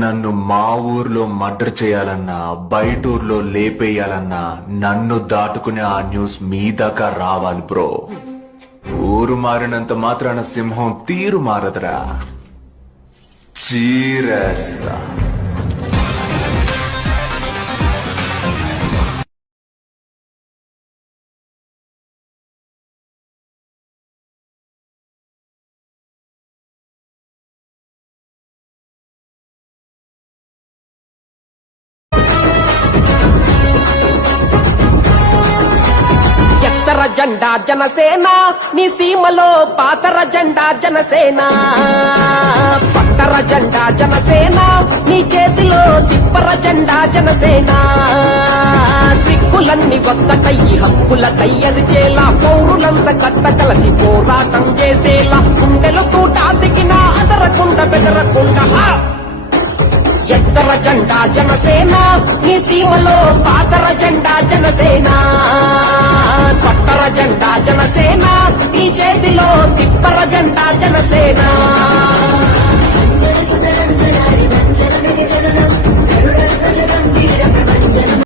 నన్ను మా ఊర్లో మర్డర్ చేయాలన్నా బయటూర్లో లేపేయాలన్నా నన్ను దాటుకునే ఆ న్యూస్ మీ దాకా రావాలి బ్రో. ఊరు మారినంత మాత్రాన సింహం తీరు మారదురా, చీరేస్తా. ఎత్తర జెండా జనసేన, నీ సీమలో పాతర జెండా జనసేన. పట్టర జెండా జనసేన, నీ చేతిలో తిప్పర జెండా జనసేన. దిక్కులన్నీ ఒక్కటయ్యి హక్కుల కయ్యరిచేలా, పౌరులంతా కట్ట కలసి పోరాటం చేసేలా, గుండెలు తూట దిగినా అదరకుండా బెదరకుండా. ఎత్తర జెండా జనసేన, నీ సీమలో పాతర జెండా జనసేన. పట్టర జెండా జనసేన, నీ చేతిలో తిప్పర జెండా